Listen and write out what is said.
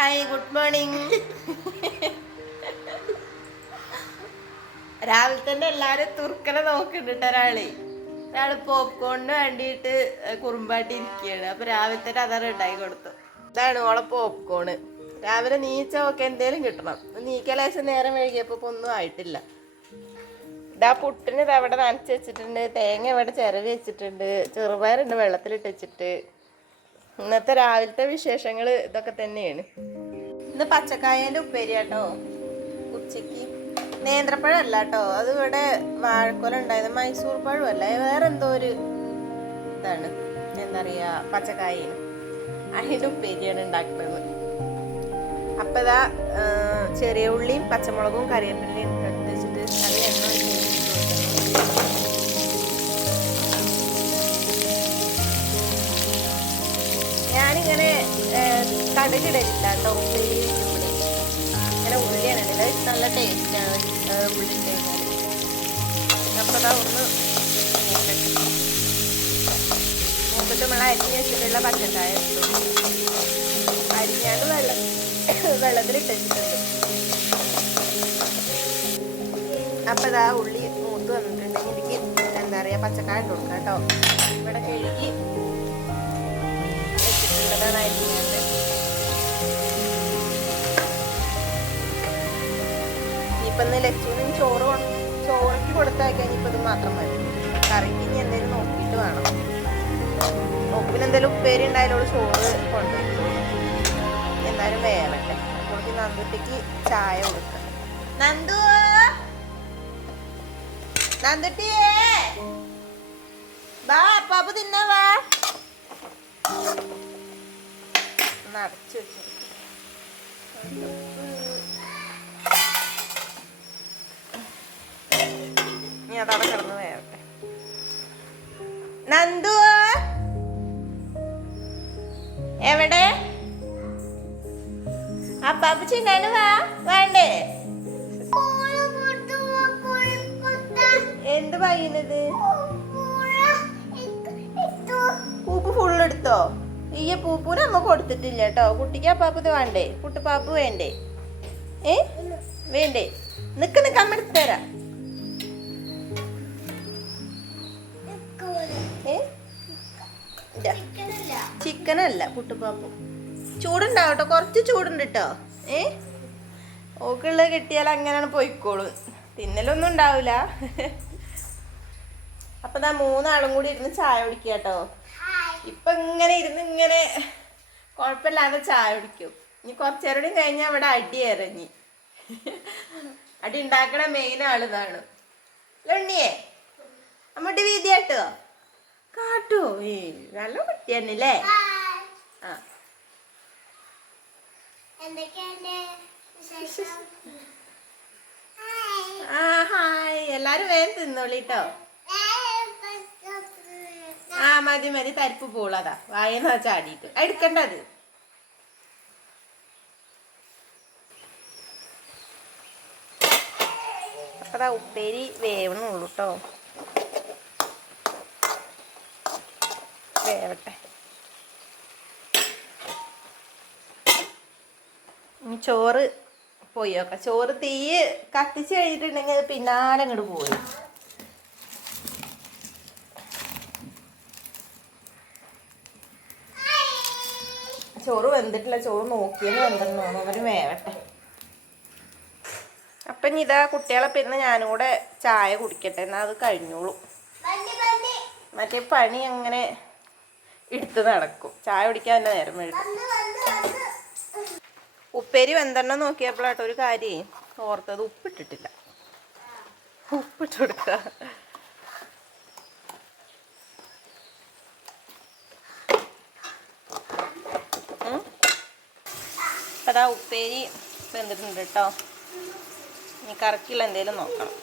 Hi good morning. രാവിലെ തന്നെ എല്ലാരും തുർക്കനെ നോക്കുന്നുണ്ട്. ഒരാള് പോപ്കോണിന് വേണ്ടിയിട്ട് കുറുമ്പാട്ടി ഇരിക്കുകയാണ്. അപ്പൊ രാവിലെ തന്നെ അതാണ് ഉണ്ടാക്കി കൊടുത്തു. ഇതാണ് ഓളെ പോപ്കോണ്. രാവിലെ നീച്ച ഒക്കെ എന്തേലും കിട്ടണം. നീക്കലേശം നേരം വൈകിയപ്പോ ഒന്നും ആയിട്ടില്ല. ഇതാ പുട്ടിന് ഇത് അവിടെ നനച്ച് വെച്ചിട്ടുണ്ട്, തേങ്ങ ഇവിടെ ചിരവി വെച്ചിട്ടുണ്ട്, ചെറുപയറുണ്ട് വെള്ളത്തിലിട്ട് വെച്ചിട്ട്. ഇന്നത്തെ രാവിലത്തെ വിശേഷങ്ങൾ ഇതൊക്കെ തന്നെയാണ്. ഇന്ന് പച്ചക്കായൻ്റെ ഉപ്പേരി കേട്ടോ. ഉച്ചക്ക് നേന്ത്രപ്പഴം അല്ല കേട്ടോ, അത് ഇവിടെ വാഴക്കൊല ഉണ്ടായത്. മൈസൂർ പഴം അല്ല, വേറെ എന്തോ ഒരു ഇതാണ്, എന്താ പറയുക, പച്ചക്കായന്. അതിൻ്റെ ഉപ്പേരിയാണ് ഉണ്ടാക്കുന്നത്. അപ്പം ഇതാ ചെറിയ ഉള്ളിയും പച്ചമുളകും കറിവേപ്പിലയും എടുത്ത് വെച്ചിട്ട് നല്ല എണ്ണ ഞാനിങ്ങനെ കടുകിടലില്ല കേട്ടോ. ഉള്ളി ഇങ്ങനെ ഉള്ളിയാണ് ഇടല്. നല്ല ടേസ്റ്റാണ് ഉള്ളി കഴിഞ്ഞാൽ. അപ്പോൾ അതാ ഒന്ന് മൂത്തിട്ട് നമ്മൾ അരിഞ്ഞ് വെച്ചിട്ടുള്ള പച്ചക്കായ ഇട്ടു. അരിഞ്ഞാണ്ട് വെള്ളത്തിലിട്ട് വെച്ചിട്ടുണ്ട്. അപ്പം ഇതാ ഉള്ളി മൂത്ത് വന്നിട്ടുണ്ടെങ്കിൽ എനിക്ക് എന്താ പറയുക, പച്ചക്കായ ഇട്ട് കൊടുക്കാം കേട്ടോ. ഇവിടെ കഴുകി വെച്ചിട്ടുള്ളതാണ് അരിഞ്ഞാണ്ട്. ഇനിയിപ്പം ഇന്ന് ലക്ഷ്മിനും ചോറയ്ക്ക് കൊടുത്താൽ ഇനിയിപ്പോൾ ഇത് മാത്രം മതി. കറിക്ക് ഇനി എന്തെങ്കിലും നോക്കിയിട്ട് വേണം. നോക്കിന് എന്തെങ്കിലും ഉപ്പേരി ഉണ്ടായാലും ചോറ് കൊണ്ടുവയ്ക്കും. എന്തായാലും വേവട്ടെ. അപ്പോൾ നന്ദുട്ടിക്ക് ചായ കൊടുക്കാം. നന്ദുട്ടിയേ വാ, അപ്പാപ്പ് തിന്നാ വാ. അടച്ചു വെച്ചു. ഇനി അതവിടെ കിടന്ന് വേവട്ടെ. നന്ദു എവിടെ? അപ്പാപ്പ ചിന്നാണ് വാ. വേണ്ടേ? എന്ത് പറയുന്നത്? പൂപ്പ് ഫുള്ള് എടുത്തോ? ഈ പൂപ്പൂന് അമ്മ കൊടുത്തിട്ടില്ല കേട്ടോ. കുട്ടിക്ക് അപ്പാപ്പ് ഇത് വേണ്ടേ? കുട്ടിപ്പാപ്പ് വേണ്ടേ? വേണ്ടേ? നിക്ക് അമ്മ എടുത്ത് തരാം. ചിക്കനല്ല കുട്ടിപ്പാപ്പു. ചൂടുണ്ടാവട്ടോ, കുറച്ച് ചൂടുണ്ട് കേട്ടോ. ഓക്കുള്ളത് കിട്ടിയാൽ അങ്ങനെയാണ് പോയിക്കോളും. തിന്നലൊന്നും ഉണ്ടാവില്ല. അപ്പൊ ദാ മൂന്നാളും കൂടി ഇരുന്ന് ചായ കുടിക്കുക കേട്ടോ. ഇപ്പൊ ഇങ്ങനെ ഇരുന്ന് ഇങ്ങനെ കുഴപ്പമില്ലാതെ ചായ കുടിക്കും. ഇനി കുറച്ചേരൂടെയും കഴിഞ്ഞാൽ അവിടെ അടി ഇറങ്ങി. അടി ഉണ്ടാക്കണ മെയിൻ ആളിതാണ്. ലണ്ണിയേ അമ്മട്ടി വീതിയാട്ടോ കാട്ടോ. നല്ല കുട്ടി തന്നെയല്ലേ? ഹായ്. എല്ലാരും വേഗം തിന്നോളിട്ടോ. മതി മതി, തരിപ്പ് പോളതാ വായന ചാടിയിട്ട് എടുക്കണ്ടത്. അപ്പതാ ഉപ്പേരി വേവണുള്ളൂ കേട്ടോ. വേവട്ടെ. ചോറ് പോയി നോക്കാം. ചോറ് തീ കത്തിച്ച് കഴിഞ്ഞിട്ടുണ്ടെങ്കിൽ അത് പിന്നാലെ അങ്ങോട്ട് പോയി. ചോറ് വെന്തിട്ടില്ല. ചോറ് നോക്കിയത് വെന്തണോ അവര് വേവട്ടെ. അപ്പം ഇനി ഇതാ കുട്ടികളെ പിന്നെ ഞാനും കൂടെ ചായ കുടിക്കട്ടെ, എന്നാൽ അത് കഴിഞ്ഞോളൂ. മറ്റേ പണി അങ്ങനെ എടുത്ത് നടക്കും. ചായ കുടിക്കാൻ തന്നെ നേരം വഴുകും. ഉപ്പേരി വെന്തെണ്ണം നോക്കിയപ്പോഴാട്ടോ ഒരു കാര്യം ഓർത്തത്, ഉപ്പിട്ടിട്ടില്ല. ഉപ്പിട്ട് കൊടുക്കുക. അതാ ഉപ്പേരി വെന്തിട്ടുണ്ട് കേട്ടോ. ഇനി കറക്കില്ല എന്തേലും നോക്കണം.